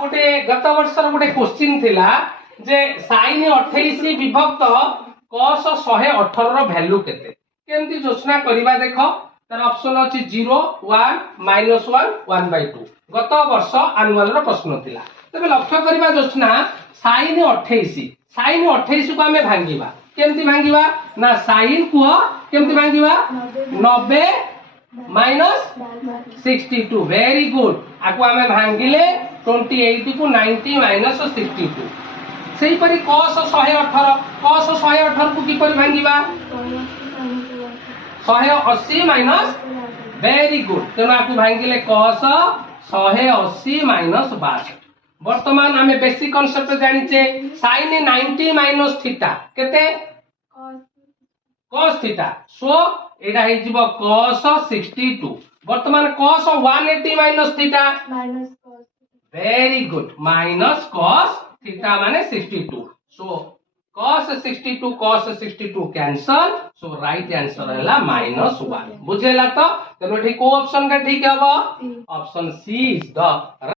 गोटे गत वर्षर गोटे क्वेश्चन थिला जे sin 28 विभक्त cos 118 रो वैल्यू केते केमती योजना करबा देखो तर ऑप्शन अछि 0 1 -1 1/2 गत वर्ष एनुअल रो प्रश्न थिला तबे लक्ष्य करबा योजना sin 28 को हमें भांगीबा केमती भांगीबा ना sin को केमती भांगीबा 90 -62 वेरी गुड आको हमें भांगिले 28 को 90 -62 सेही परी cos 118 को किपरि भांगीबा 180 माइनस वेरी गुड तेना आको भांगिले cos 180 माइनस 62 वर्तमान हमें बेसिक कांसेप्ट जानिचे sin 90 माइनस थीटा केते cos थीटा सो एडा हे जिवो cos 62 वर्तमान cos 180 minus theta very good minus cos theta माने 62 so cos 62 cancel so right answer हैला -1 बुझेला तो तेनो ठीक को ऑप्शन का ठीक है ऑप्शन सी इज द